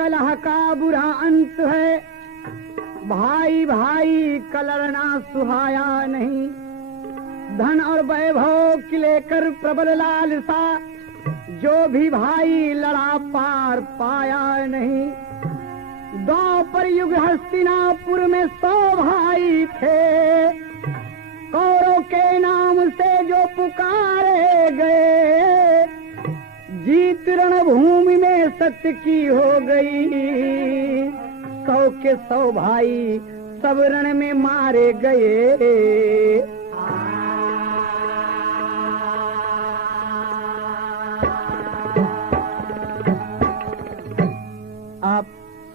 कलह का बुरा अंत है, भाई भाई का लड़ना सुहाया नहीं। धन और वैभव की लेकर प्रबल लालसा, जो भी भाई लड़ा पार पाया नहीं। द्वापर युग हस्तिनापुर में 100 भाई थे, कौरव के नाम से जो पुकारे गए। जीत रणभूमि में सत्य की हो गई, 100 के 100 भाई सब रण में मारे गए। आप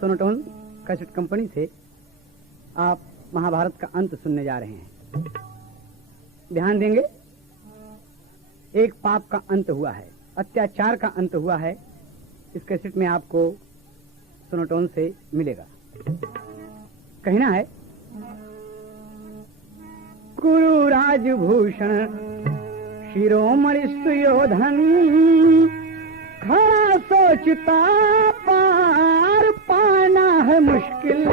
सोनोटोन कैसेट कंपनी से आप महाभारत का अंत सुनने जा रहे हैं। ध्यान देंगे, एक पाप का अंत हुआ है, अत्याचार का अंत हुआ है। इस कैसेट में आपको सोनोटोन से मिलेगा। कहना है, कुरु राजभूषण शिरोमणि सुयोधन, खड़ा सोचता पार पाना है मुश्किल।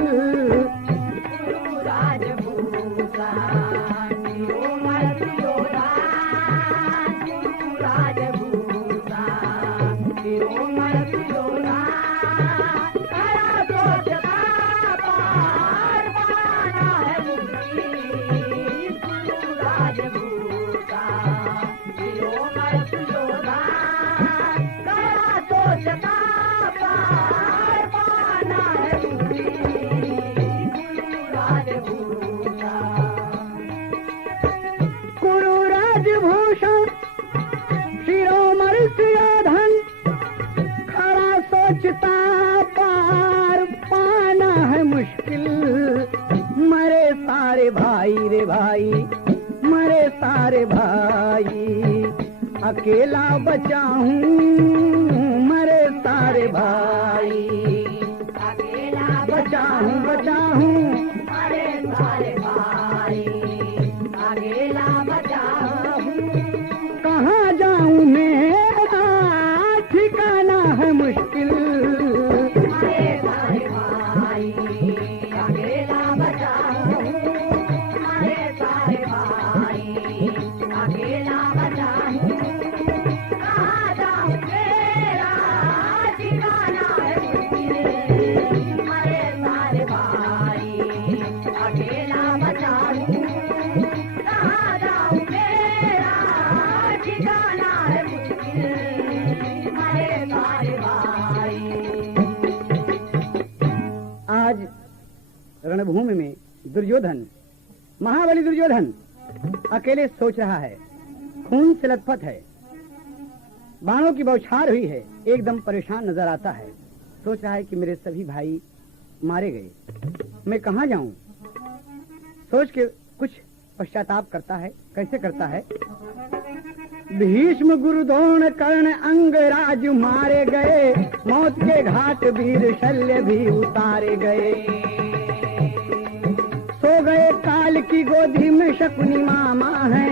पार पाना है मुश्किल। मरे सारे भाई रे भाई, मरे सारे भाई, अकेला बचा हूँ। मरे सारे भाई, अकेला बचा हूँ। मरे सारे भाई, अकेला बचा हूँ। कहाँ जाऊँ मेरा ठिकाना है मुश्किल। रणभूमि में दुर्योधन, महाबली दुर्योधन अकेले सोच रहा है, खून से लथपथ है, बाणों की बौछार हुई है, एकदम परेशान नजर आता है। सोच रहा है कि मेरे सभी भाई मारे गए, मैं कहाँ जाऊं। सोच के कुछ पश्चाताप करता है। कैसे करता है? भीष्म गुरु द्रोण कर्ण अंगराज मारे गए, मौत के घाट वीर शल्य भी उतारे गए। सो गए काल की गोदी में शकुनी मामा है,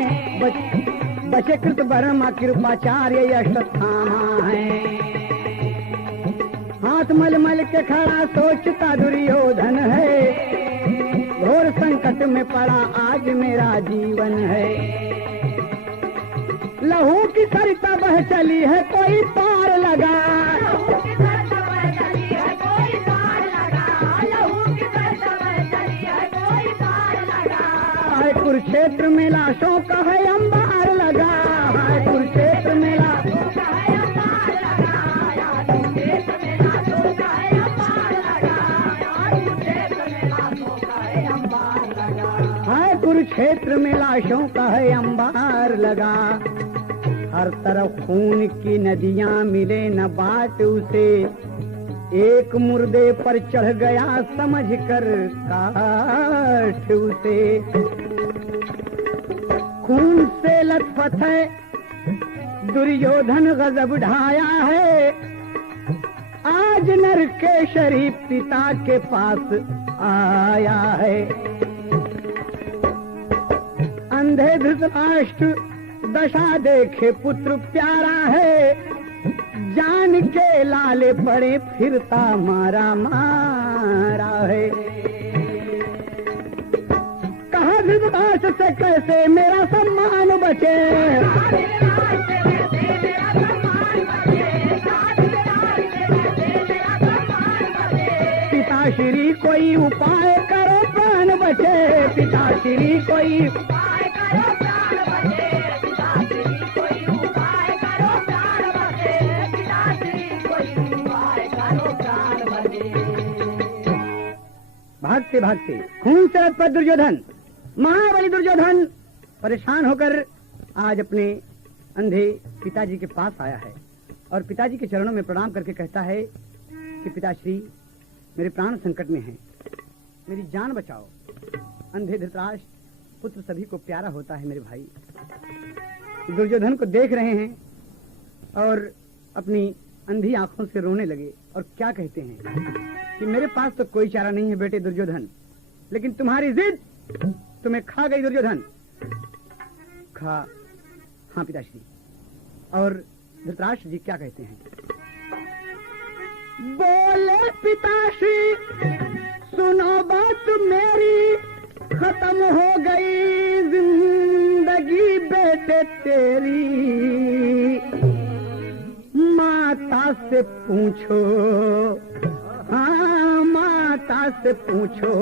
बचे कृत बर्मा कृपाचार्य यशोत्थामा है। हाथ मल मल के खड़ा सोचता दुर्योधन है, घोर संकट में पड़ा आज मेरा जीवन है। लहू की सरिता बह चली है, कोई पार लगा। कुरुक्षेत्र में लाशों का है अंबार लगा। कुरुक्षेत्र में लाशों का है अंबार लगा। कुरुक्षेत्र में लाशों का है अंबार लगा। कुरुक्षेत्र में लाशों का है अंबार लगा। कुरुक्षेत्र में लाशों का है अंबार लगा। हर तरफ खून की नदियां मिले न बाट उसे, एक मुर्दे पर चढ़ गया समझ कर काट उसे। खून से लथपथ है दुर्योधन, गजब ढाया है, आज नरकेशरी पिता के पास आया है। अंधे धृतराष्ट्र दशा देखे पुत्र प्यारा है, जान के लाले पड़े फिरता मारा मारा है। कहा धृतराष्ट्र से कैसे मेरा सम्मान बचे, पिताश्री कोई उपाय करो प्राण बचे, पिताश्री कोई उपाय करो प्राण बचे, पिताश्री कोई उपाय करो प्राण बचे, पिताश्री कोई उपाय करो प्राण बचे। भागते भागते खून सरहद पर दुर्योधन, महाबली दुर्योधन परेशान होकर आज अपने अंधे पिताजी के पास आया है और पिताजी के चरणों में प्रणाम करके कहता है कि पिताश्री मेरे प्राण संकट में हैं, मेरी जान बचाओ। अंधे धृतराष्ट्र पुत्र सभी को प्यारा होता है मेरे भाई। दुर्योधन को देख रहे हैं और अपनी अंधी आंखों से रोने लगे और क्या कहते हैं कि मेरे पास तो कोई चारा नहीं है बेटे दुर्योधन, लेकिन तुम्हारी जिद तुम्हें खा गई दुर्योधन। खा हाँ पिताश्री। और धृतराष्ट्र जी क्या कहते हैं, बोले पिताश्री सुनो बात मेरी, खत्म हो गई जिंदगी बेटे तेरी, माता से पूछो, हाँ माता से पूछो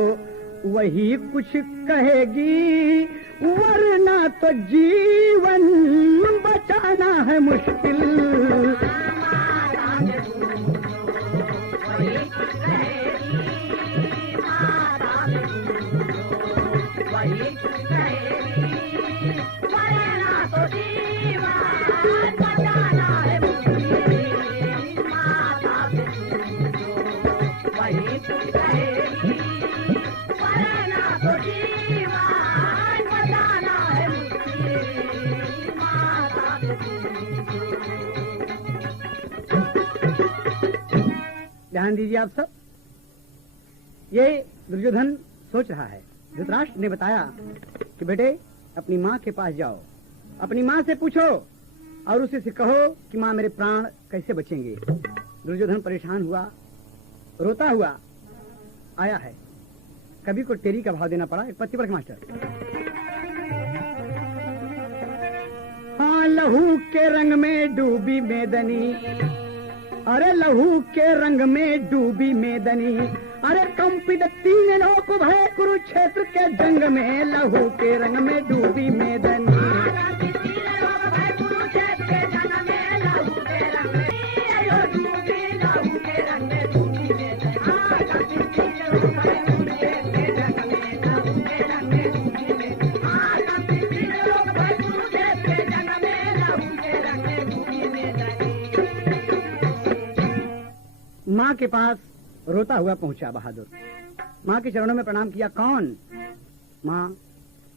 वही कुछ कहेगी, वरना तो जीवन बचाना है मुश्किल। ध्यान दीजिए आप सब, ये दुर्योधन सोच रहा है। धृतराष्ट्र ने बताया कि बेटे अपनी माँ के पास जाओ, अपनी माँ से पूछो और उसे से कहो कि माँ मेरे प्राण कैसे बचेंगे। दुर्योधन परेशान हुआ, रोता हुआ आया है। कवि को टेरी का भाव देना पड़ा। एक पत्ती पढ़ मास्टर। हाँ लहू के रंग में डूबी मेदनी, अरे लहू के रंग में डूबी मेदनी, अरे कंपित तीन लोक भय कुरुक्षेत्र के जंग में, लहू के रंग में डूबी मेदनी। माँ के पास रोता हुआ पहुंचा बहादुर, माँ के चरणों में प्रणाम किया। कौन? माँ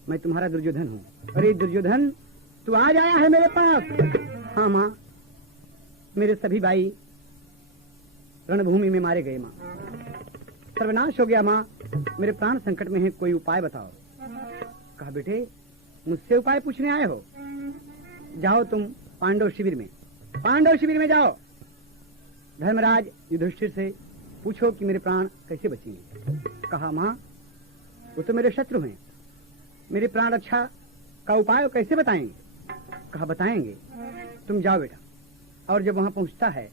मैं तुम्हारा दुर्योधन हूँ। अरे दुर्योधन तू आज आया है मेरे पास? हाँ माँ, मेरे सभी भाई रणभूमि में मारे गए माँ, सर्वनाश हो गया माँ, मेरे प्राण संकट में है, कोई उपाय बताओ। कहा बेटे मुझसे उपाय पूछने आए हो? जाओ तुम पांडव शिविर में, पांडव शिविर में जाओ, धर्मराज युधिष्ठिर से पूछो कि मेरे प्राण कैसे बचेंगे। कहा माँ वो तो मेरे शत्रु हैं, मेरे प्राण रक्षा का उपाय कैसे बताएंगे? कहा बताएंगे, तुम जाओ बेटा। और जब वहां पहुंचता है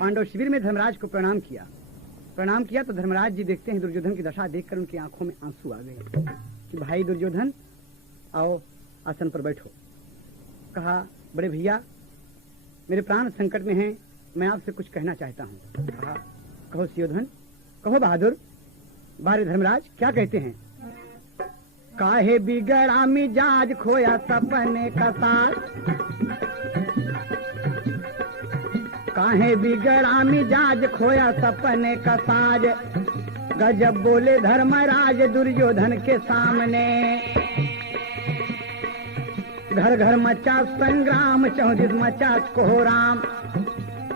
पांडव शिविर में धर्मराज को प्रणाम किया तो धर्मराज जी देखते हैं दुर्योधन की दशा देखकर उनकी आंखों में आंसू आ गए कि भाई दुर्योधन आओ आसन पर बैठो। कहा बड़े भैया मेरे प्राण संकट में हैं, मैं आपसे कुछ कहना चाहता हूँ। कहा कहो सुयोधन, कहो बहादुर। बारे धर्मराज क्या कहते हैं? काहे बिगड़ा मिजाज खोया सपने का साथ, काहे बिगड़ा मिजाज खोया सपने का साज, गजब बोले धर्मराज दुर्योधन के सामने। घर घर मचा संग्राम, चौदिस मचा कोहराम,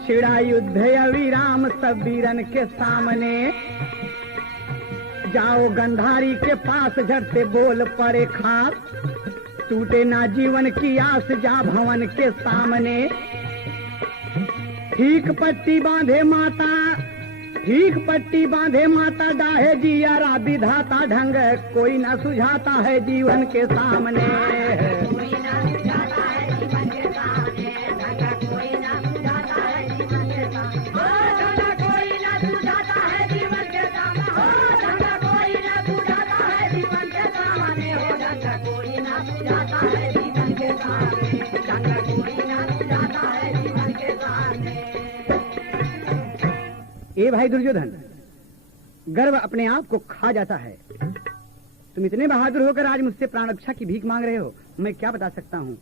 छिड़ा युद्ध अविराम सब वीरन के सामने। जाओ गंधारी के पास झट बोल पड़े खास, टूटे ना जीवन की आस जा भवन के सामने। ठीक पट्टी बांधे माता, ठीक पट्टी बांधे माता, डाहे जिया रा विधाता ढंग कोई न सुझाता है जीवन के सामने। ए भाई दुर्योधन, गर्व अपने आप को खा जाता है। तुम इतने बहादुर होकर आज मुझसे प्राण रक्षा की भीख मांग रहे हो, मैं क्या बता सकता हूँ।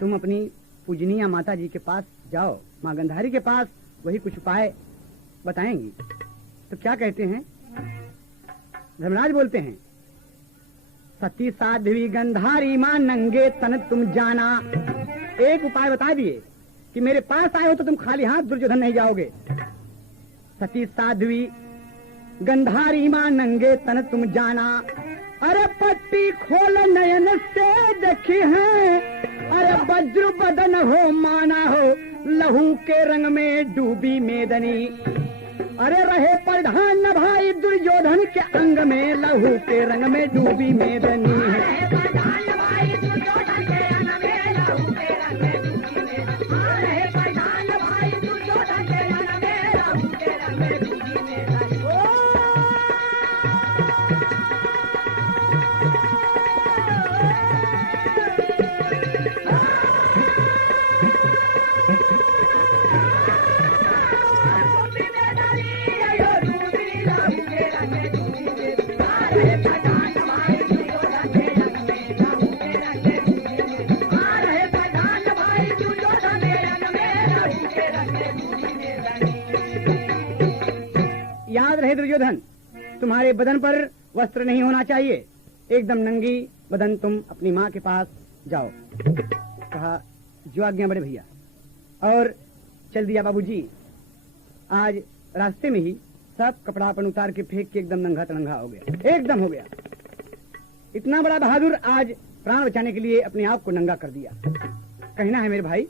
तुम अपनी पूजनीय माता जी के पास जाओ, माँ गंधारी के पास, वही कुछ उपाय बताएंगी। तो क्या कहते हैं? धर्मराज बोलते हैं, सती साध्वी गंधारी मां नंगे तन तुम जाना। एक उपाय बता दिए कि मेरे पास आए हो तो तुम खाली हाथ दुर्योधन नहीं जाओगे। सती साध्वी गंधारी मां नंगे तन तुम जाना, अरे पट्टी खोल नयन से देखी है, अरे वज्र बदन हो माना हो, लहू के रंग में डूबी मेदनी। अरे रहे प्रधान न भाई दुर्योधन के अंग में, लहू के रंग में डूबी मेदनी है। याद रहे दुर्योधन, तुम्हारे बदन पर वस्त्र नहीं होना चाहिए, एकदम नंगी बदन तुम अपनी माँ के पास जाओ। कहा जो आज्ञा बड़े भैया। और चल दिया बाबूजी। आज रास्ते में ही सब कपड़ा अपन उतार के फेंक के एकदम नंगा तड़ंगा हो गया, एकदम हो गया। इतना बड़ा बहादुर आज प्राण बचाने के लिए अपने आप को नंगा कर दिया। कहना है मेरे भाई,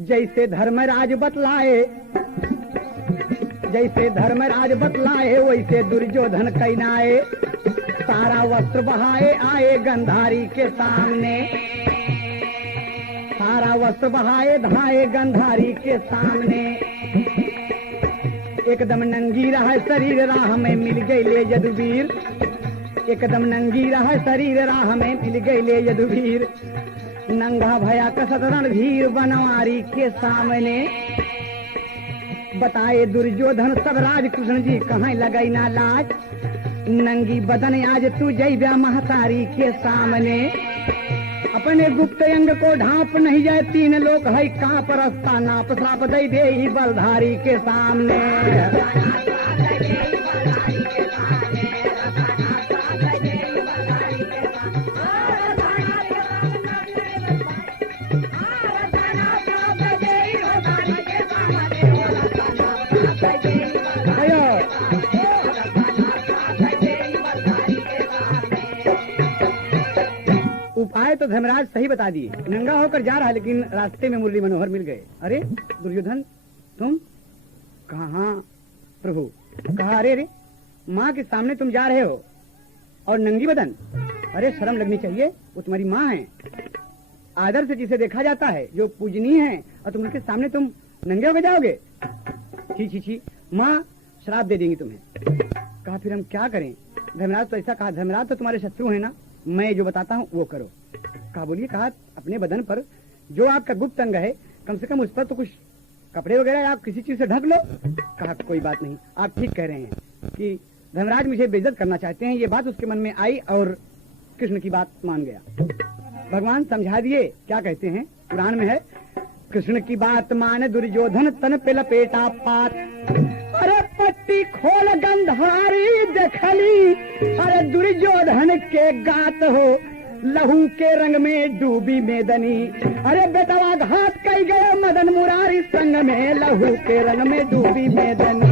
जैसे धर्मराज बतलाए, जैसे धर्मराज बतलाए, वैसे दुर्योधन कहनाए। सारा वस्त्र बहाए आए गंधारी के सामने, सारा वस्त्र बहाए धाए गंधारी के सामने। एकदम नंगी रहा शरीर राह में मिल गई ले यदुवीर, एकदम नंगी रहा शरीर राह में मिल गई ले यदुवीर। नंगा भया कसत रणधीर बनवारी के सामने। बताए दुर्योधन सब राज कृष्ण जी कहाँ लगाई ना लाज। नंगी बदन आज तू जैव्या महतारी के सामने। अपने गुप्त अंग को ढांप नहीं जाए, तीन लोग है कांप रस्ता नाप, श्राप दे दे बलधारी के सामने। उपाय तो धर्मराज सही बता दिए, नंगा होकर जा रहा है, लेकिन रास्ते में मुरली मनोहर मिल गए। अरे दुर्योधन तुम कहाँ? प्रभु कहा, अरे रे माँ के सामने तुम जा रहे हो और नंगी बदन, अरे शर्म लगनी चाहिए, वो तुम्हारी माँ है, आदर से जिसे देखा जाता है, जो पूजनीय है, और तुम उनके सामने तुम नंगे होकर जाओगे? छी छी छी, माँ श्राप दे देंगी तुम्हें। कहा फिर हम क्या करें? धर्मराज तो ऐसा कहा, धर्मराज तो तुम्हारे शत्रु है ना, मैं जो बताता हूँ वो करो। कहा बोलिए। कहा अपने बदन पर जो आपका गुप्त अंग है, कम से कम उस पर तो कुछ कपड़े वगैरह आप किसी चीज से ढक लो। कहा कोई बात नहीं, आप ठीक कह रहे हैं कि धर्मराज मुझे बेइज्जत करना चाहते हैं। ये बात उसके मन में आई और कृष्ण की बात मान गया। भगवान समझा दिए। क्या कहते हैं पुराण में है, कृष्ण की बात मान दुर्योधन तन पे लपेटा पात। अरे पट्टी खोल गंधारी देखली, अरे दुर्योधन के गात हो, लहू के रंग में डूबी मेदनी। अरे बेटवा घात कई गए मदन मुरारी संग में, लहू के रंग में डूबी मेदनी।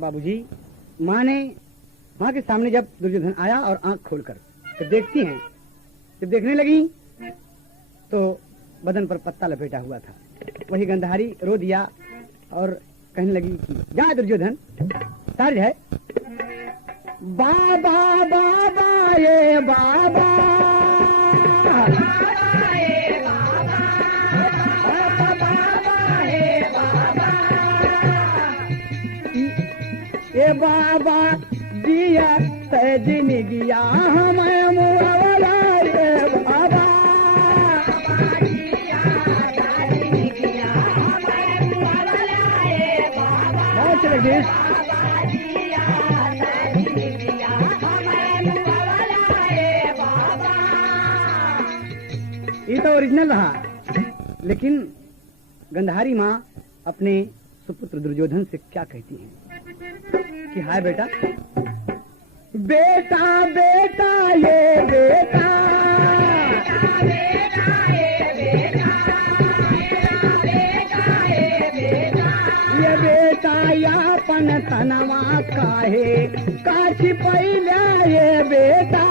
बाबूजी, माँ के सामने जब दुर्योधन आया और आंख खोलकर तो देखती हैं, जब देखने लगी तो बदन पर पत्ता लपेटा हुआ था। वही गंधारी रो दिया और कहने लगी कि जा दुर्योधन, तार है बाबा बाबा ये बाबा, ये बाबा दिया सजन गया हमें मुआवला, ये बाबा बहुत लगे। ये तो ओरिजिनल रहा, लेकिन गंधारी माँ अपने सुपुत्र दुर्योधन से क्या कहती है कि हाय बेटा, बेटा बेटा ये बेटा, ये बेटा यापन तनवा काहे काची पहिल्या, ये बेटा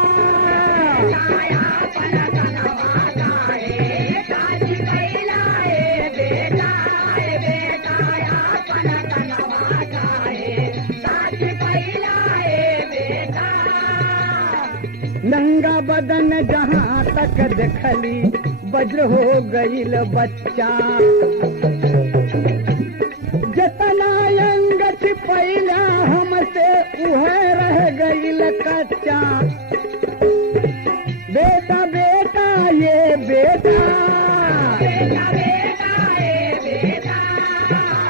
नंगा बदन जहाँ तक देखली वज्र हो गईल बच्चा, जतना अंग छिपैला हमसे उहे रह गईल कच्चा, बेटा बेटा ये बेटा, बेटा बेटा ये बेटा,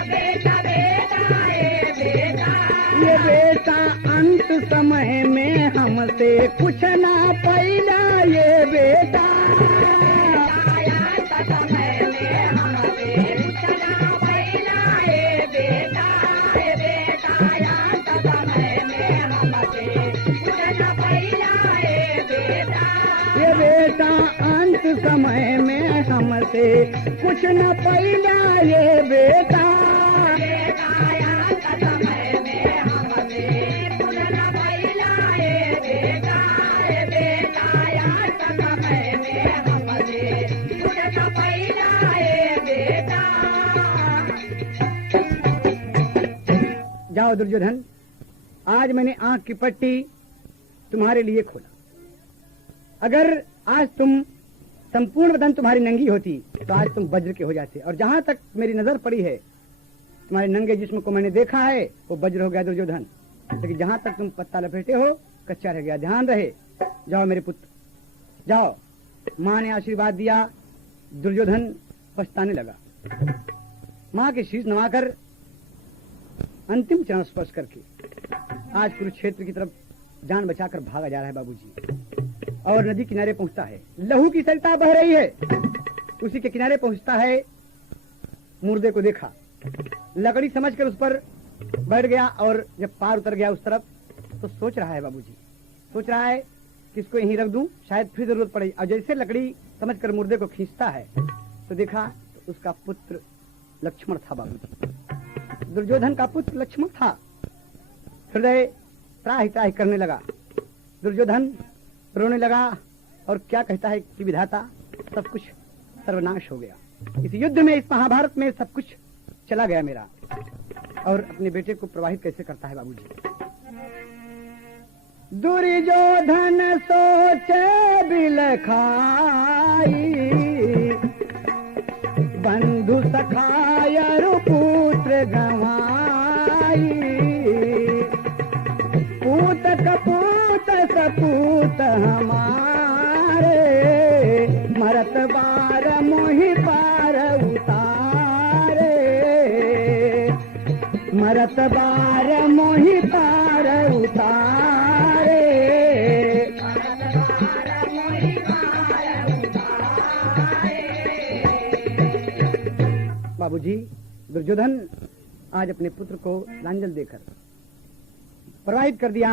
बेटा बेटा ये बेटा, ये बेटा अंत समय में हमसे कुछ ना पैला, ये बेटा समय में हमसे कुछ ना पैला, ये बेटा, ये बेटा समय में हमसे कुछ ना पैला, ये बेटा, ये बेटा अंत समय में हमसे कुछ न पैला, ये बेटा, समय में हमसे कुछ न पैला, ये बेटा, ये बेटा समय में हमसे कुछ न पैला, ये बेटा। जाओ दुर्योधन, आज मैंने आंख की पट्टी तुम्हारे लिए खोला। अगर आज तुम संपूर्ण बदन तुम्हारी नंगी होती तो आज तुम वज्र के हो जाते, और जहां तक मेरी नजर पड़ी है तुम्हारे नंगे जिस्म को मैंने देखा है वो वज्र हो गया दुर्योधन, लेकिन जहां तक तुम पत्ता लपेटे हो कच्चा रह गया। ध्यान रहे, जाओ मेरे पुत्र जाओ। माँ ने आशीर्वाद दिया, दुर्योधन पछताने लगा। माँ के शीश नवाकर अंतिम चरण स्पर्श करके आज कुरुक्षेत्र की तरफ जान बचाकर भागा जा रहा है बाबूजी, और नदी किनारे पहुंचता है। लहू की सरिता बह रही है, उसी के किनारे पहुंचता है। मुर्दे को देखा, लकड़ी समझकर उस पर बैठ गया, और जब पार उतर गया उस तरफ तो सोच रहा है बाबूजी, सोच रहा है कि इसको यहीं रख दूं, शायद फिर जरूरत पड़े। और जैसे लकड़ी समझकर मुर्दे को खींचता है तो देखा तो उसका पुत्र लक्ष्मण था बाबूजी। दुर्योधन का पुत्र लक्ष्मण था। हृदय त्राहि त्राहि करने लगा। दुर्योधन रोने लगा और क्या कहता है कि विधाता सब कुछ सर्वनाश हो गया। इस युद्ध में, इस महाभारत में सब कुछ चला गया मेरा, और अपने बेटे को प्रवाहित कैसे करता है बाबूजी। दुर्योधन सोचे बिलखाई, बंधु सखाय पुत्र गवाई, पूत कपूत सपूत हमारे, मरत बार मोहि पार उतारे, मरत बार मोहि पार उतारे, बाबूजी। दुर्योधन आज अपने पुत्र को लांजल देकर प्रवाहित कर दिया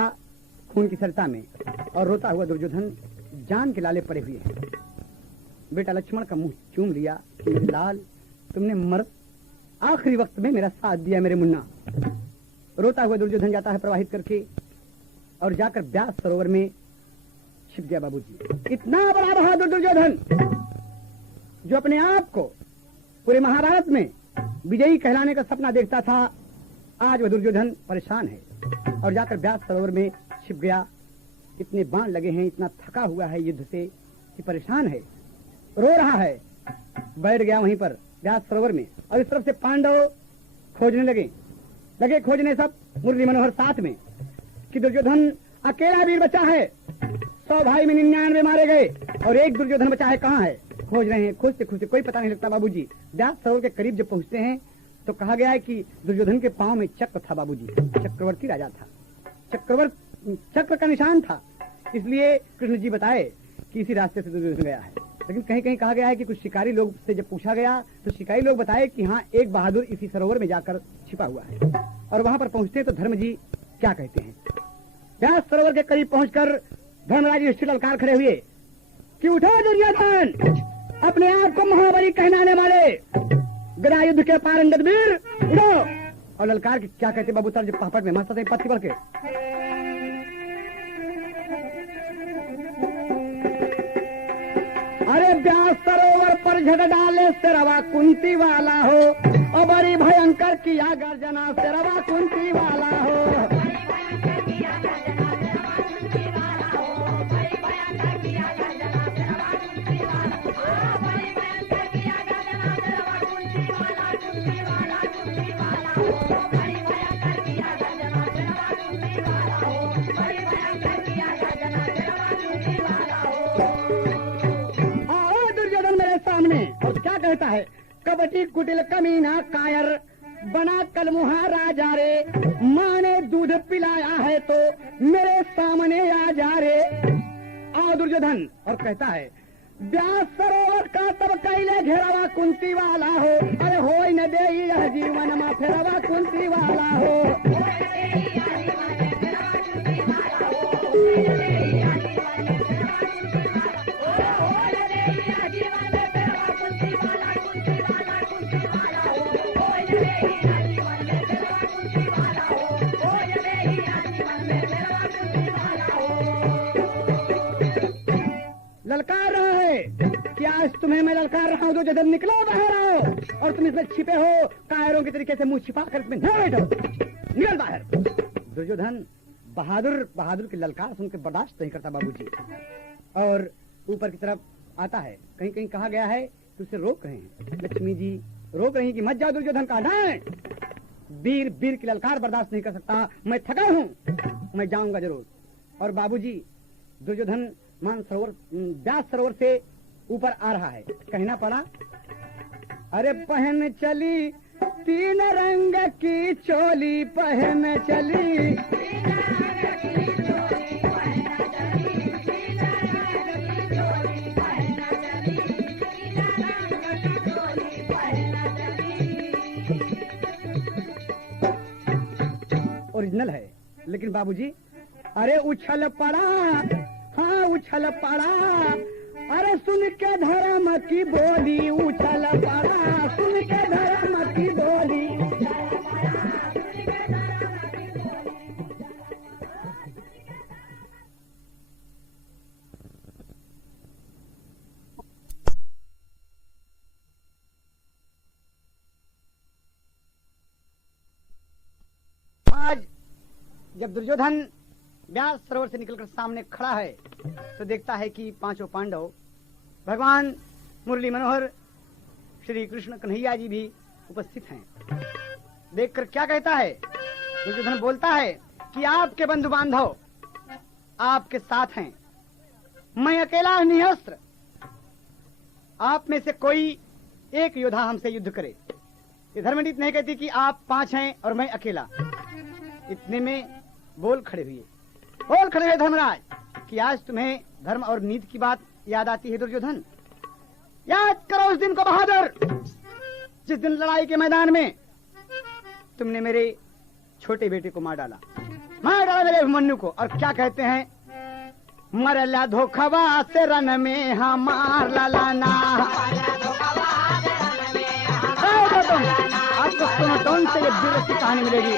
खून की सरिता में, और रोता हुआ दुर्योधन जान के लाले पड़े हुए हैं। बेटा लक्ष्मण का मुंह चूम लिया कि मेरे लाल, तुमने मर्द आखिरी वक्त में मेरा साथ दिया मेरे मुन्ना। रोता हुआ दुर्योधन जाता है प्रवाहित करके और जाकर व्यास सरोवर में छिप गया बाबूजी। इतना बड़ा बहादुर दुर्योधन जो अपने आप को पूरे महाभारत में विजयी कहलाने का सपना देखता था, आज वह दुर्योधन परेशान है और जाकर व्यास सरोवर में छिप गया। इतने बाण लगे हैं, इतना थका हुआ है युद्ध से कि परेशान है, रो रहा है, बैठ गया वहीं पर व्यास सरोवर में। और इस तरफ से पांडव खोजने लगे खोजने सब, मुरली मनोहर साथ में, कि दुर्योधन अकेला वीर बचा है, 100 भाई में 99 मारे गए और एक दुर्योधन बचा है, कहाँ है? खोज रहे हैं, खोजते खोजते कोई पता नहीं लगता बाबूजी। व्यास सरोवर के करीब जब पहुंचते हैं तो कहा गया है कि दुर्योधन के पांव में चक्र था बाबूजी, चक्रवर्ती राजा था, चक्र का निशान था। इसलिए कृष्ण जी बताए कि इसी रास्ते से दुर्योधन गया है। लेकिन कहीं कहीं कहा गया है कि कुछ शिकारी लोग से जब पूछा गया तो शिकारी लोग बताए कि हाँ, एक बहादुर इसी सरोवर में जाकर छिपा हुआ है। और वहां पर पहुंचते तो धर्म जी क्या कहते हैं, व्यास सरोवर के करीब पहुंचकर धर्मराज युधिष्ठिर ललकार खड़े हुए कि उठो दुर्योधन, अपने आप को महाबली कहलाने वाले गदा युद्ध के पारंगत वीर, उठो। और ललकार के क्या कहते बाबू तर्ज पापड़ में मस्त पत्ती बढ़ के, अरे व्यास सरोवर पर झड़ डाले सिरवा कुंती वाला हो, और बड़ी भयंकर किया गर्जना सिरवा कुंती वाला हो। कहता है कबटी कुटिल कमीना कायर बना कलमुहा राजा रे, माँ ने दूध पिलाया है तो मेरे सामने आ जा रे। आओ दुर्योधन, और कहता है व्यास सरोवर का तब कैले घेरावा कुंती वाला हो, अरे हो न दे यह जीवन में फेरवा कुंती वाला हो। ललकार रहा है कि आज तुम्हें मैं ललकार रहा हूँ, जो जदन निकलो बाहर आओ, और तुम इसमें छिपे हो कायरों के तरीके से मुंह छिपा कर इसमें न बैठो, निकल बाहर। दुर्योधन बहादुर की ललकार सुनकर बर्दाश्त नहीं करता बाबूजी, और ऊपर की तरफ आता है। कहीं कहीं कहा गया है कि उसे रोक रहे हैं, लक्ष्मी जी रोक रही कि मत जाओ दुर्योधन, का हटाएं। वीर की ललकार बर्दाश्त नहीं कर सकता, मैं थका हूँ, मैं जाऊंगा जरूर। और बाबूजी दुर्योधन व्यास सरोवर से ऊपर आ रहा है, कहना पड़ा अरे पहन चली 3 रंग की चोली, पहन चली ओरिजिनल है। लेकिन बाबूजी अरे उछल पड़ा, हाँ उछल पड़ा, अरे सुन के धर्म की बोली, उछल पड़ा सुन के धर्म की बोली। आज जब दुर्योधन व्यास सरोवर से निकलकर सामने खड़ा है तो देखता है कि 5 पांडव, भगवान मुरली मनोहर श्री कृष्ण कन्हैया जी भी उपस्थित हैं। देखकर क्या कहता है दुर्योधन, बोलता है कि आपके बंधु बांधव आपके साथ हैं, मैं अकेला निहस्त्र, आप में से कोई एक योद्धा हमसे युद्ध करे। ये धर्मनीति नहीं कहती कि आप 5 हैं और मैं अकेला। इतने में बोल खड़े हुए धर्मराज कि आज तुम्हें धर्म और नीति की बात याद आती है दुर्योधन। याद करो उस दिन को बहादुर, जिस दिन लड़ाई के मैदान में तुमने मेरे छोटे बेटे को मार डाला मेरे अभिमन्यु को। और क्या कहते हैं, मरला धोखवा से रन में हमार लालाना, आपको सोनोटोन से ये दिलचस्प कहानी मिलेगी।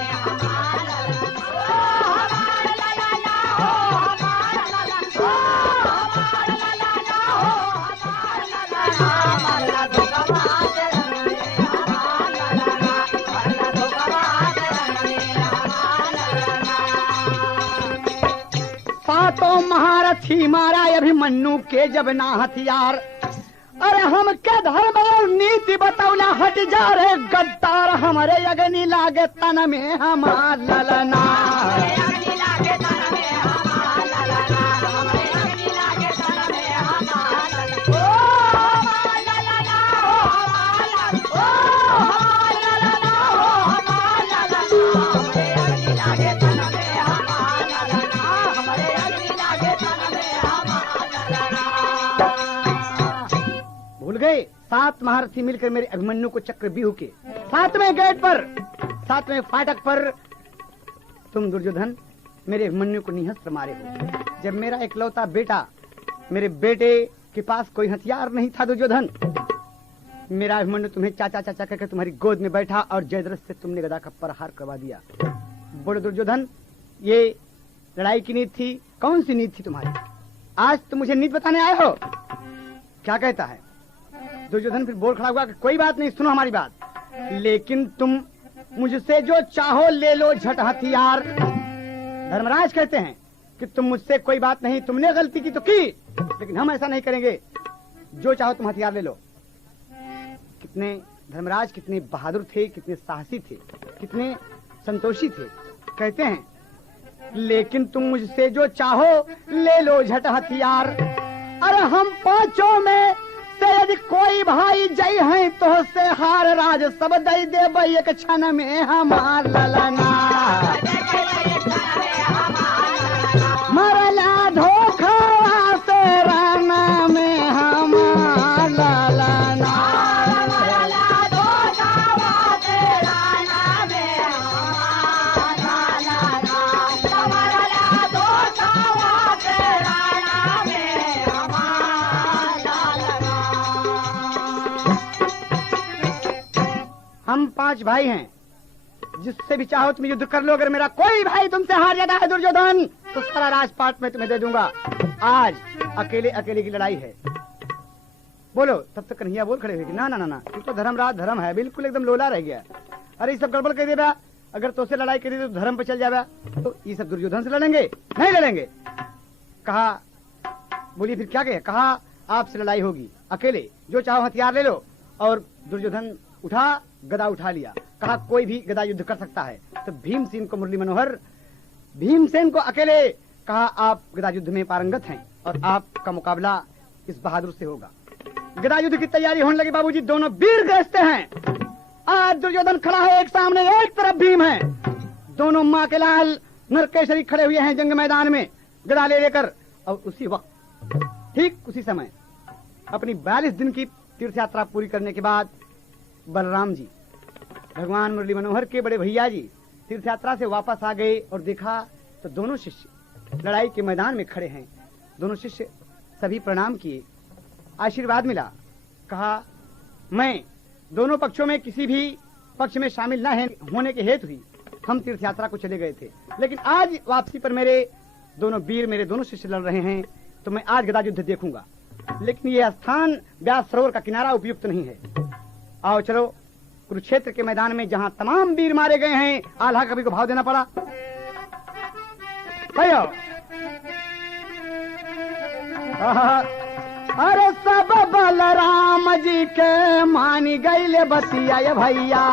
सातों महारथी मारा अभिमन्यु के जब ना हथियार, अरे हम के धर्म और नीति बतौला हट जा रे गद्दार, हमारे अग्नि लागे तन में हमार ललना। भूल गए? 7 महारथी मिलकर मेरे अभिमन्यु को चक्रव्यूह के 7वें गेट पर, 7वें फाटक पर तुम दुर्योधन मेरे अभिमन्यु को निहस्त्र मारे हो। जब मेरा इकलौता बेटा, मेरे बेटे के पास कोई हथियार नहीं था दुर्योधन, मेरा अभिमन्यु तुम्हें चाचा चाचा कहकर तुम्हारी गोद में बैठा और जयद्रथ से तुमने गदा का प्रहार करवा दिया। बोलो दुर्योधन, ये लड़ाई की नीति थी? कौन सी नीति थी तुम्हारी? आज तुम मुझे नीति बताने आए हो? क्या कहता है दुर्योधन? फिर बोल खड़ा हुआ कि कोई बात नहीं, सुनो हमारी बात, लेकिन तुम मुझसे जो चाहो ले लो झट हथियार। धर्मराज कहते हैं कि तुम मुझसे कोई बात नहीं, तुमने गलती की तो की, लेकिन हम ऐसा नहीं करेंगे, जो चाहो तुम हथियार ले लो। कितने धर्मराज कितने बहादुर थे, कितने साहसी थे, कितने संतोषी थे। कहते हैं लेकिन तुम मुझसे जो चाहो ले लो झट हथियार। अरे हम 5 में से यदि कोई भाई जय है तो से हार राज सब दई दे एक क्षण में हमार ललना। मरला धोखा से राना में हमार ललना। हम 5 भाई हैं, जिससे भी चाहो तुम युद्ध कर लो। अगर मेरा कोई भाई तुमसे हार जाता है दुर्योधन तो सारा राजपाट में तुम्हें दे दूंगा। आज अकेले अकेले की लड़ाई है। बोलो। तब तक कन्हैया बोल खड़े हुए, ना ना ना ना, तो धर्मराज धर्म है, बिल्कुल एकदम लोला रह गया। अरे ये सब गड़बड़ कर देगा, अगर तो से लड़ाई करी तो धर्म पे चल जाएगा, तो ये सब दुर्योधन से लड़ेंगे? नहीं लड़ेंगे। कहा, बोलिए फिर क्या कहे? कहा आपसे लड़ाई होगी अकेले, जो चाहो हथियार ले लो। और दुर्योधन उठा, गदा उठा लिया। कहा कोई भी गदा युद्ध कर सकता है। तो भीमसेन को, मुरली मनोहर भीमसेन को अकेले कहा आप गदा युद्ध में पारंगत हैं और आपका मुकाबला इस बहादुर से होगा। गदा युद्ध की तैयारी होने लगी बाबूजी। दोनों वीर गरजते हैं। आज दुर्योधन खड़ा है एक सामने, एक तरफ भीम है। दोनों माँ के लाल नरकेसरी खड़े हुए हैं जंग मैदान में गदा ले लेकर। और उसी वक्त, ठीक उसी समय, अपनी 42 दिन की तीर्थ यात्रा पूरी करने के बाद बलराम जी, भगवान मुरली मनोहर के बड़े भैया जी, तीर्थ यात्रा से वापस आ गए और देखा तो दोनों शिष्य लड़ाई के मैदान में खड़े हैं। दोनों शिष्य सभी प्रणाम किए, आशीर्वाद मिला। कहा मैं दोनों पक्षों में किसी भी पक्ष में शामिल न होने के हेतु ही हम तीर्थ यात्रा को चले गए थे, लेकिन आज वापसी पर मेरे दोनों वीर, मेरे दोनों शिष्य लड़ रहे हैं, तो मैं आज गदा युद्ध देखूंगा। लेकिन यह स्थान व्यास सरोवर का किनारा उपयुक्त नहीं है। आओ चलो कुरुक्षेत्र के मैदान में, जहां तमाम वीर मारे गए हैं। आल्हा कवि को भाव देना पड़ा। अरे सब बलराम जी के मानी गईले बतिया भैया।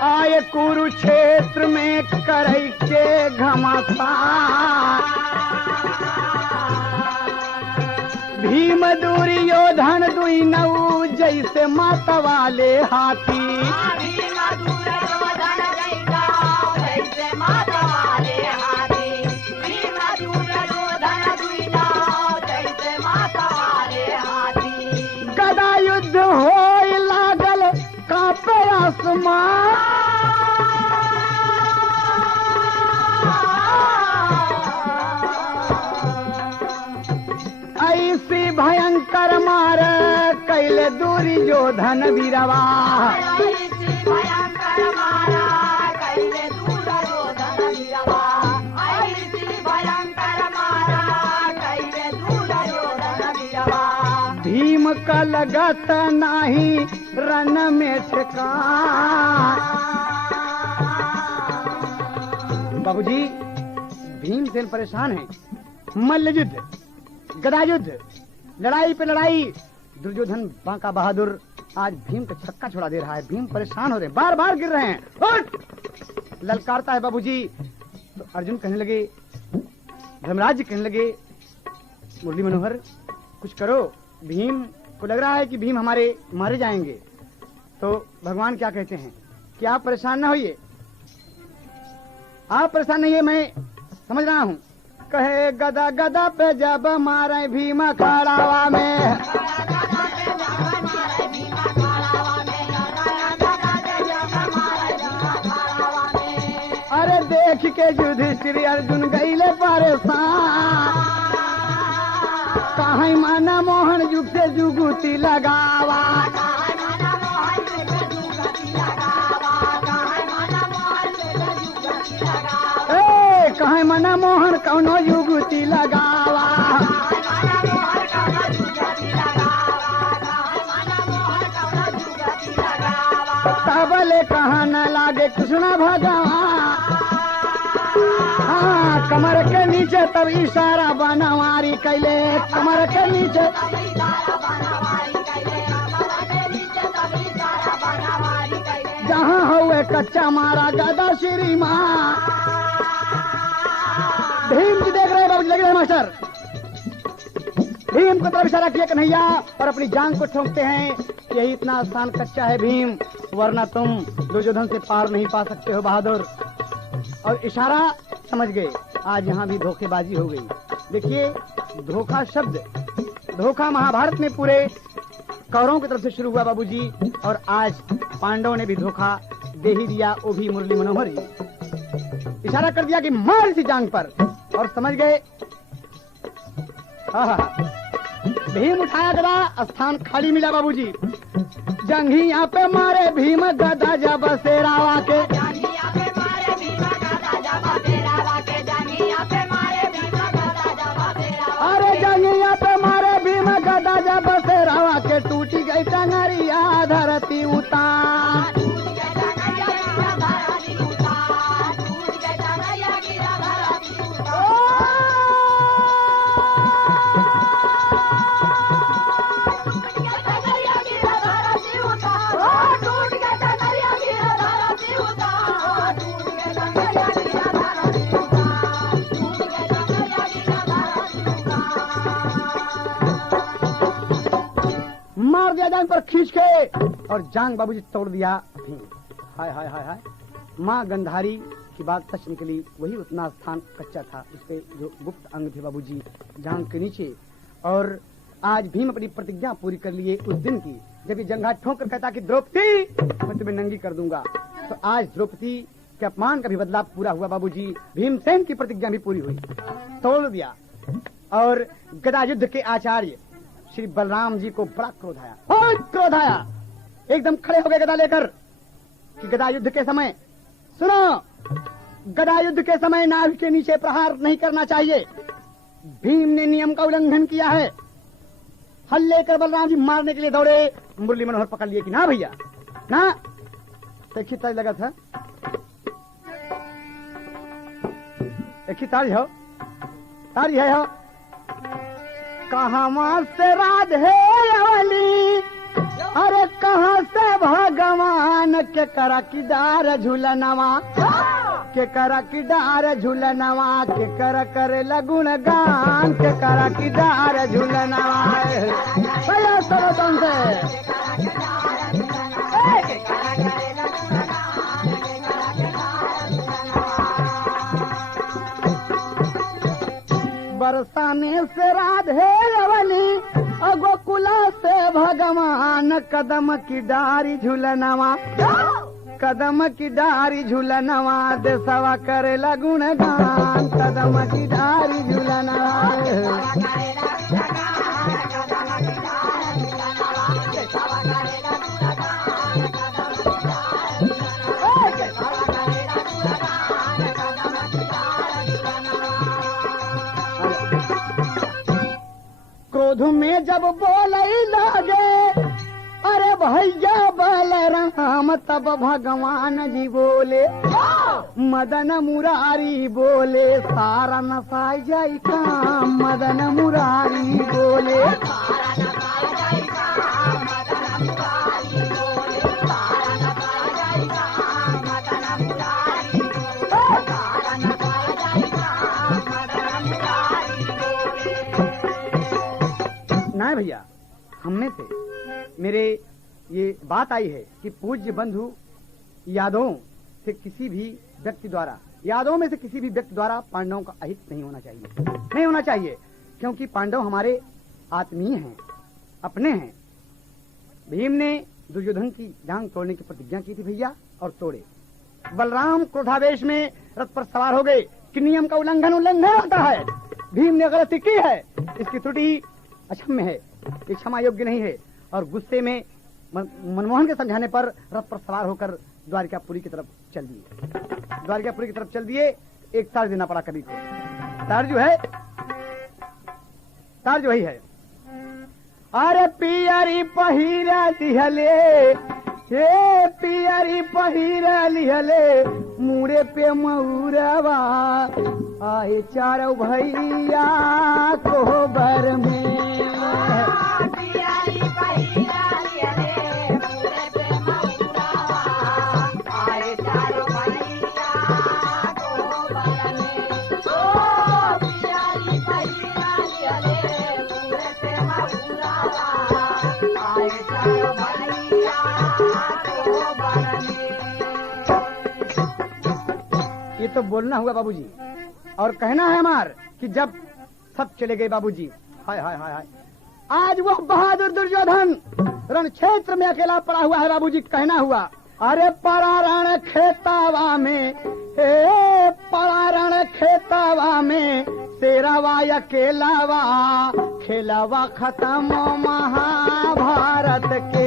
आए कुरुक्षेत्र में करई के घमासान, भीम दुर्योधन दुई नऊ जैसे माता वाले हाथी। गदा युद्ध होय लागल कांपे आसमान, ऐसी भयंकर मार कैले दुर्योधन वीरवा। भीम का लगत नाही रन में ठिकान। बाबूजी भीमसेन परेशान है। मल्ल युद्ध, गदा युद्ध, लड़ाई पे लड़ाई। दुर्योधन बांका बहादुर आज भीम का छक्का छोड़ा दे रहा है। भीम परेशान हो रहे, बार बार गिर रहे हैं। उठ! ललकारता है बाबूजी। तो अर्जुन कहने लगे, धर्मराज जी कहने लगे, मुरली मनोहर कुछ करो, भीम को लग रहा है कि भीम हमारे मारे जाएंगे। तो भगवान क्या कहते हैं कि आप परेशान ना होइए, आप परेशान नहीं है, मैं समझ रहा हूँ। कहे गदा गदा पे जब मारे भीम अखाड़ावा में, अरे देख के युधिष्ठिर अर्जुन गईले परेशान। कहीं माना मोहन युग से जुगुती लगावा। कहीं मना मोहन कौनो युगुती लगावा। तबले कहा न लागे कृष्ण भगवान। हाँ कमर के नीचे तब इशारा बनवारी कैले, कमर के नीचे जहाँ हुए कच्चा मारा गदा श्री माँ। भीम जी देख रहे हैं, बाबूजी लग रहे हैं मास्टर। भीम को तरफ इशारा किया कन्हैया और अपनी जान को ठोंकते हैं। यही इतना आसान कच्चा है भीम, वरना तुम दुर्योधन से पार नहीं पा सकते हो बहादुर। और इशारा समझ गए। आज यहाँ भी धोखेबाजी हो गई। देखिए धोखा शब्द, धोखा महाभारत में पूरे कौरवों की तरफ से शुरू हुआ बाबूजी, और आज पांडवों ने भी धोखा दे ही दिया, वो भी मुरली मनोहर जी। इशारा कर दिया कि मार इसी जांग पर, और समझ गए। भीम उठाया गदा, स्थान खाली मिला बाबूजी। जंघिया पे मारे भीम गदा जब से रावा के, अरे जंघिया पे मारे भीम गदा जब से रावा के, टूटी गई टंगरिया धरती उतार। मार दिया जांग पर खींच के, और जांग बाबूजी तोड़ दिया भीम। हाय हाय हाय हाय। माँ गंधारी की बात सच निकली। वही उतना स्थान कच्चा था, उसपे जो गुप्त अंग थे बाबूजी जांग के नीचे। और आज भीम अपनी प्रतिज्ञा पूरी कर लिए उस दिन की, जब ये जंघा ठोक कर कहता कि द्रौपदी मैं तुम्हें नंगी कर दूंगा। तो आज द्रौपदी के अपमान का भी बदलाव पूरा हुआ बाबूजी। भीमसेन की प्रतिज्ञा भी पूरी हुई, तोड़ दिया। और गदा युद्ध के आचार्य श्री बलराम जी को बड़ा क्रोध आया, बहुत क्रोध आया। एकदम खड़े हो गए गदा लेकर कि गदा युद्ध के समय, सुनो, गदा युद्ध के समय नाभि के नीचे प्रहार नहीं करना चाहिए। भीम ने नियम का उल्लंघन किया है। हल लेकर बलराम जी मारने के लिए दौड़े। मुरली मनोहर पकड़ लिए कि ना भैया ना, एक ही ताज लगा था, एक ही ताज हो, ताज है हो। कहाँ से राधे अवली, अरे कहाँ से भगवान के करा की डार झूलनवा, के करा की डार झूलनवा, के कर करे लगुण गान, के करा की डार झूलनवा। भैया चलो तुमसे बरसाने से राधे अवली, गोकुला से भगवान, कदम की डारी झूलनवा, कदम की डारी झूलनवा, देसवा करे लगुण गान, कदम की डारी झूलनवा। क्रोध में जब बोले लागे, अरे भैया बलराम, तब भगवान जी बोले, मदन मुरारी बोले, सारा नसाई जाई काम। मदन मुरारी बोले, ना भैया, हमने से मेरे ये बात आई है कि पूज्य बंधु यादवों से किसी भी व्यक्ति द्वारा, यादवों में से किसी भी व्यक्ति द्वारा पांडवों का अहित नहीं होना चाहिए, नहीं होना चाहिए, क्योंकि पांडव हमारे आत्मीय हैं, अपने हैं। भीम ने दुर्योधन की जांग तोड़ने की प्रतिज्ञा की थी भैया, और तोड़े। बलराम क्रोधावेश में रथ पर सवार हो गए कि नियम का उल्लंघन होता है, भीम ने गलती की है, इसकी त्रुटि अक्षम्य है, ये क्षमा योग्य नहीं है। और गुस्से में मनमोहन के समझाने पर रथ पर सवार होकर द्वारिकापुरी की तरफ चल दिए। द्वारिकापुरी की तरफ चल दिए। एक तार देना पड़ा कवि को। तार जो ही है, अरे पियरी पहिरा दिहले, हे पियरी पहिरा लिहले, मुड़े पे मऊरवा, आए चारों भैया कोबर में। ये तो बोलना हुआ बाबूजी, और कहना है हमार कि जब सब चले गए बाबूजी, हाय हाय हाय हाय, आज वो बहादुर दुर्योधन रण क्षेत्र में अकेला पड़ा हुआ है बाबूजी। कहना हुआ, अरे पड़ा रण खेतावा में, हे पड़ा रण खेतावा में, तेरावा अकेलावा, खेलावा खत्म महाभारत के।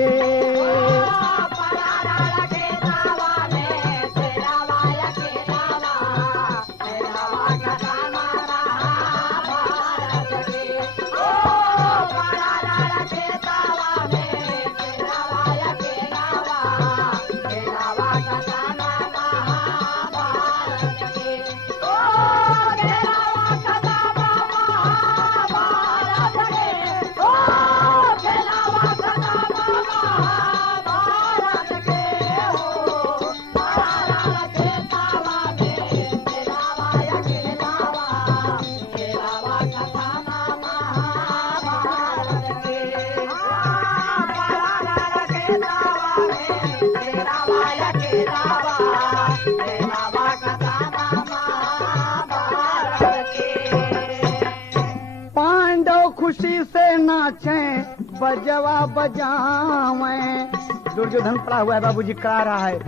खुशी से नाचें, बजवा बजावें। दुर्योधन पड़ा हुआ है बाबूजी, करा रहा है,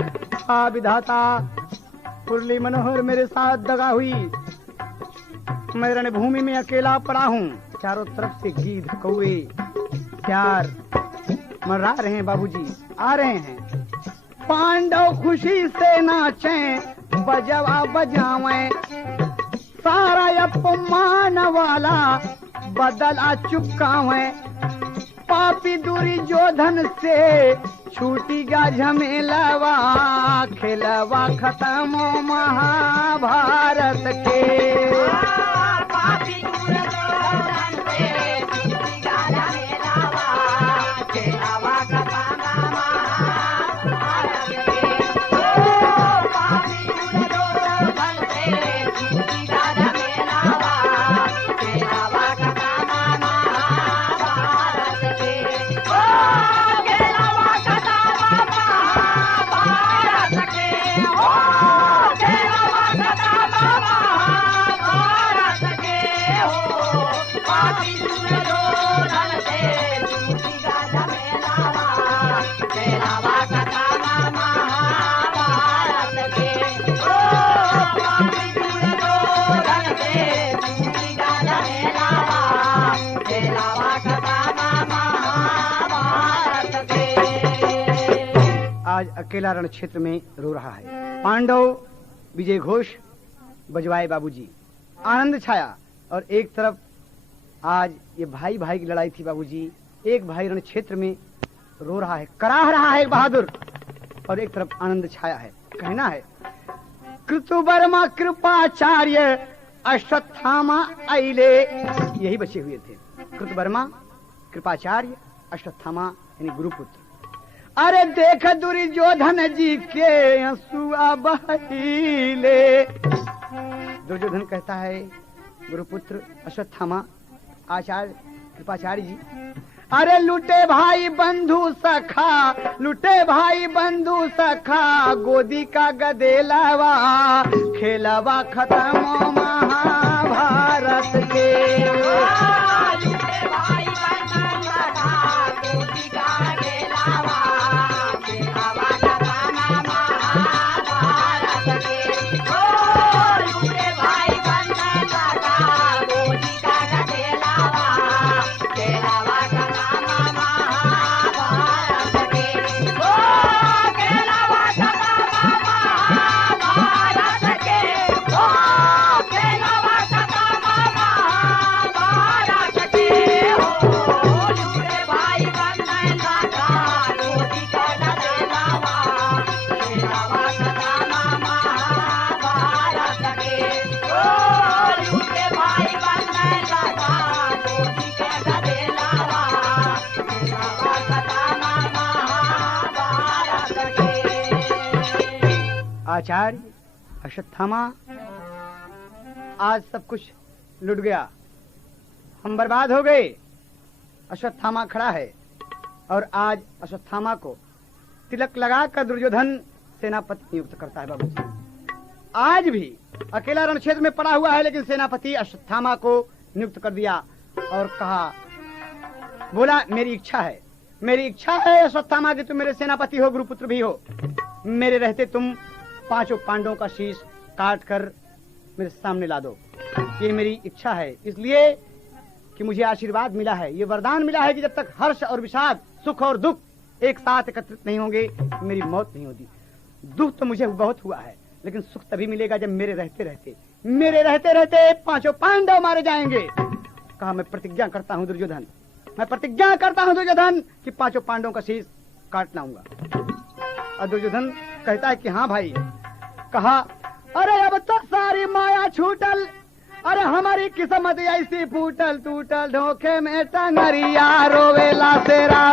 आ विधाता मुरली मनोहर मेरे साथ दगा हुई, मैं रणभूमि में अकेला पड़ा हूँ, चारों तरफ से गीध कौवे प्यार मर्रा रहे हैं बाबूजी, आ रहे हैं। पांडव खुशी से नाचें, बजवा बजावें, सारा अपमान वाला बदल आ चुका है, पापी दुर्योधन से छूटेगा झमेलावा, खेलवा खत्म महाभारत के। पापी दुर्योधन से छूटेगा झमेलावा, खेलवा खत्म महाभारत के। पापी दुर्योधन से छूटेगा झमेलावा, खेलवा आज अकेला रण क्षेत्र में रो रहा है। पांडव विजय घोष बजवाए बाबूजी, आनंद छाया, और एक तरफ आज ये भाई भाई की लड़ाई थी बाबूजी। एक भाई रण क्षेत्र में रो रहा है, कराह रहा है बहादुर, और एक तरफ आनंद छाया है। कहना है कृतुवर्मा कृपाचार्य अश्वत्थामा अइले, यही बचे हुए थे। कृतुवर्मा कृपाचार्य अश्वत्थामा यानी गुरुपुत्र। अरे देख दुर्योधन जी के हंसुआ बहिले। दुर्योधन कहता है गुरुपुत्र अश्वत्थामा आचार्य कृपाचार्य जी, अरे लुटे भाई बंधु सखा, लुटे भाई बंधु सखा, गोदी का गदेलावा, खेलवा खत्म महाभारत के। आचार्य अश्वत्थामा, आज सब कुछ लुट गया, हम बर्बाद हो गए। अश्वत्थामा खड़ा है और आज अश्वत्थामा को तिलक लगाकर दुर्योधन सेनापति नियुक्त करता है बाबूजी। आज भी अकेला रण क्षेत्र में पड़ा हुआ है, लेकिन सेनापति अश्वत्थामा को नियुक्त कर दिया और कहा, बोला मेरी इच्छा है, मेरी इच्छा है अश्वत्थामा कि तुम मेरे सेनापति हो, गुरुपुत्र भी हो। मेरे रहते तुम 5 पांडवों का शीश काट कर मेरे सामने ला दो। ये मेरी इच्छा है, इसलिए कि मुझे आशीर्वाद मिला है, ये वरदान मिला है कि जब तक हर्ष और विषाद, सुख और दुख एक साथ एकत्रित नहीं होंगे, मेरी मौत नहीं होती। दुख तो मुझे बहुत हुआ है, लेकिन सुख तभी मिलेगा जब मेरे रहते रहते 5 पांडव मारे जाएंगे। कहा मैं प्रतिज्ञा करता हूँ दुर्योधन, मैं प्रतिज्ञा करता हूँ दुर्योधन कि 5 पांडवों का शीश काट लाऊंगा। और दुर्योधन कहता है कि हाँ भाई। कहा अरे अब तो सारी माया छूटल, अरे हमारी किस्मत ऐसी फूटल टूटल, धोखे में टंगरिया रोवेला तेरा।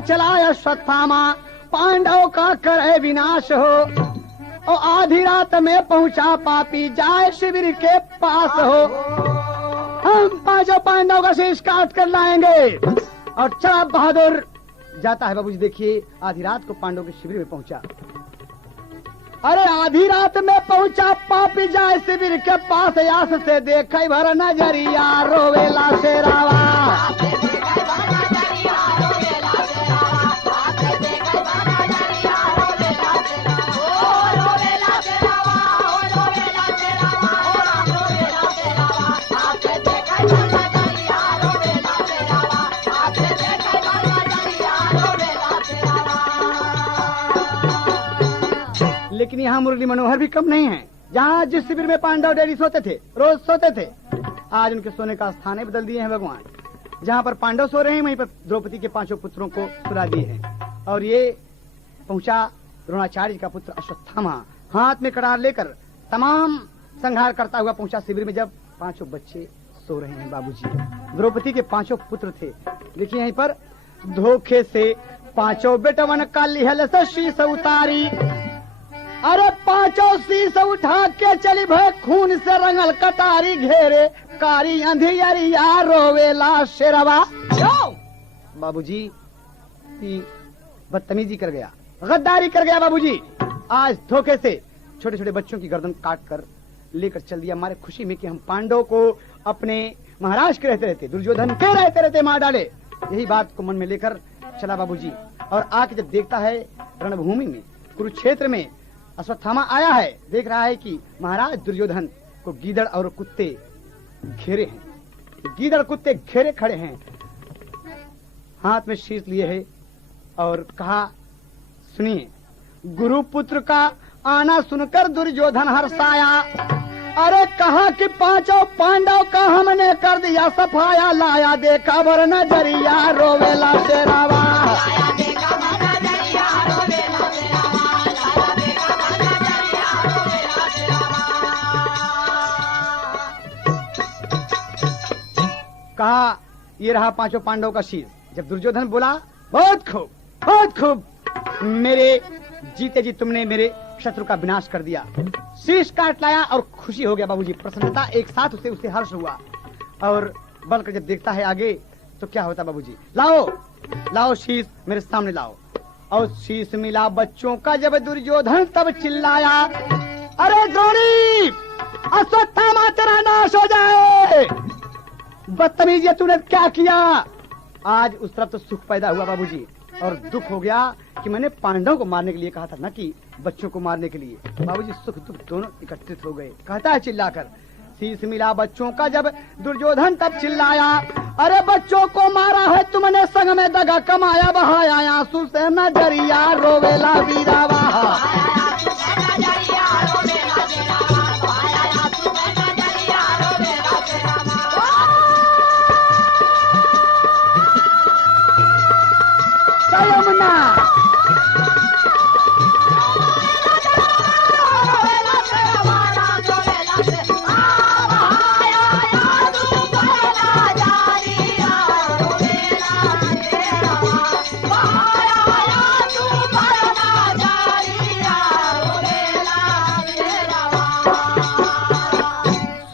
चला अश्वत्थामा पांडव का करे विनाश हो, और आधी रात में पहुंचा पापी जाए शिविर के पास हो। हम 5 पांडव का शीश काट कर लाएंगे। और चला बहादुर जाता है बाबूजी। देखिए आधी रात को पांडव के शिविर में पहुंचा। अरे आधी रात में पहुंचा पापी जाए शिविर के पास, आस से देखे भर नजरिया रोवेला शेरावा। लेकिन यहाँ मुरली मनोहर भी कम नहीं है। जहाँ जिस शिविर में पांडव डेली सोते थे, रोज सोते थे, आज उनके सोने का स्थान बदल दिए हैं भगवान। जहाँ पर पांडव सो रहे हैं वहीं पर द्रौपदी के 5 पुत्रों को सुला दिए हैं। और ये पहुंचा द्रोणाचार्य का पुत्र अश्वत्थामा, हाथ में कटार लेकर तमाम संहार करता हुआ पहुंचा शिविर में। जब 5 बच्चे सो रहे हैं बाबूजी, द्रौपदी के 5 पुत्र थे। देखिए यहीं पर धोखे से 5 बेटवन का लिहल से शीश उतारी। अरे 5 शीश उठा के चली भय खून से रंगल कटारी, घेरे कारी अंधियरिया रोवेला शेरवा। बाबूजी बदतमीजी कर गया, गद्दारी कर गया बाबूजी। आज धोखे से छोटे छोटे बच्चों की गर्दन काट कर लेकर चल दिया, हमारे खुशी में कि हम पांडव को अपने महाराज के रहते रहते, दुर्योधन के रहते रहते मार डाले। यही बात को मन में लेकर चला बाबूजी, और आके जब देखता है रणभूमि में कुरुक्षेत्र में अश्वत्थामा आया है, देख रहा है कि महाराज दुर्योधन को गीदड़ और कुत्ते घेरे हैं, गीदड़ कुत्ते घेरे खड़े हैं, हाथ में शीश लिए है और कहा, सुनिए, गुरुपुत्र का आना सुनकर दुर्योधन हर्षाया। अरे कहा कि पांचों पांडव का हमने कर दिया सफाया, लाया देखा वर नजरिया रोवेला तेरावा। कहा, ये रहा पांचों पांडव का शीश। जब दुर्योधन बोला, बहुत खूब, बहुत खूब, मेरे जीते जी तुमने मेरे शत्रु का विनाश कर दिया। शीश काट लाया और खुशी हो गया बाबूजी, प्रसन्नता एक साथ उसे हर्ष हुआ। और बल कर जब देखता है आगे तो क्या होता बाबूजी, लाओ लाओ शीश मेरे सामने लाओ। और शीश मिला बच्चों का जब दुर्योधन तब चिल्लाया, अरे द्रोणी, अश्वत्थामा तेरा नाश हो जाए, बदतमीज ये तूने क्या किया। आज उस तरफ तो सुख पैदा हुआ बाबूजी, और दुख हो गया कि मैंने पांडवों को मारने के लिए कहा था, न कि बच्चों को मारने के लिए। बाबूजी सुख दुख दोनों एकत्रित हो गए। कहता है चिल्लाकर, शीश मिला बच्चों का जब दुर्योधन तब चिल्लाया, अरे बच्चों को मारा है तुमने, संग में दगा कमाया, बहाया आंसू से नजरिया रोवेला वीरावा।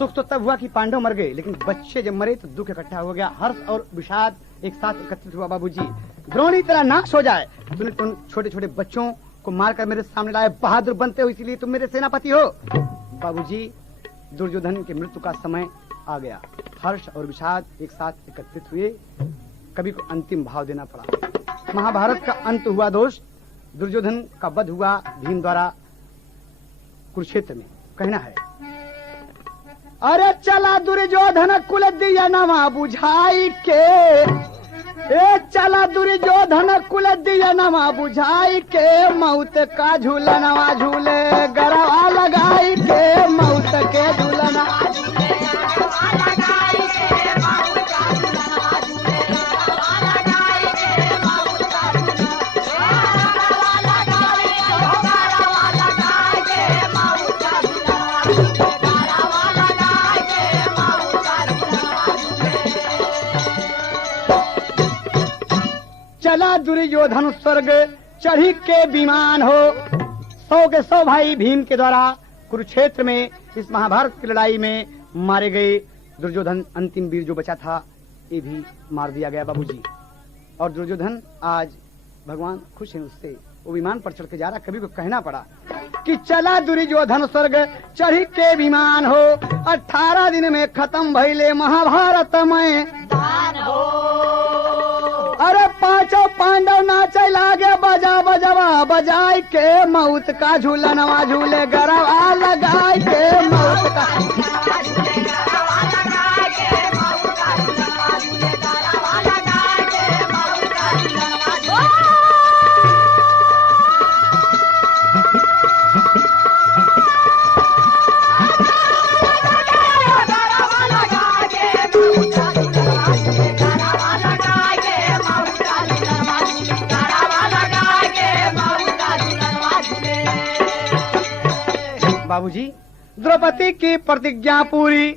तो तब हुआ कि पांडव मर गए, लेकिन बच्चे जब मरे तो दुख इकट्ठा हो गया, हर्ष और विषाद एक साथ एकत्रित हुआ बाबूजी। द्रोणी तेरा नाश हो जाए, तूने तुम छोटे छोटे बच्चों को मारकर मेरे सामने लाए, बहादुर बनते हो इसीलिए तुम मेरे सेनापति हो। बाबूजी दुर्योधन की मृत्यु का समय आ गया, हर्ष और विषाद एक साथ एकत्रित हुए, कवि को अंतिम भाव देना पड़ा। महाभारत का अंत हुआ दोस्त, दुर्योधन का वध हुआ भीम द्वारा कुरुक्षेत्र में। कहना है, अरे चला दुर्योधन कुल दिया नवा बुझाई के, ए चला दुर्योधन कुल दिया नवा बुझाई के, मौत का झूलनवा झूले गरवा लगाई के, मौत के झूलना चला दुर्योधन स्वर्ग चढ़ी के विमान हो। 100 के 100 भाई भीम के द्वारा कुरुक्षेत्र में इस महाभारत की लड़ाई में मारे गए। दुर्योधन अंतिम वीर जो बचा था ये भी मार दिया गया बाबूजी। और दुर्योधन आज भगवान खुश है उससे, वो विमान पर चढ़ के जा रहा। कभी को कहना पड़ा कि चला दुर्योधन स्वर्ग चढ़ी के विमान हो, 18 दिन में खत्म भइले महाभारत में दान हो। अरे पांचों पांडव नाचे लागे बजा बजवा बजाई के, मौत का झूलनवा झूले गरवा लगाई के, मौत का बाबूजी द्रौपदी की प्रतिज्ञा पूरी,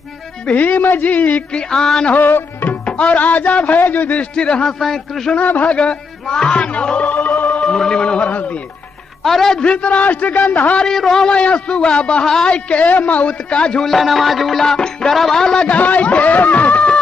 भीम जी की आन हो, और आजा भय युधिष्ठिर हंसे कृष्ण भगवान हो। मुरली मनोहर हंस दिए। अरे धृतराष्ट्र गंधारी रोमय सुआ बहाई के, मौत का झूलनवा झूला गरबा लगाई के।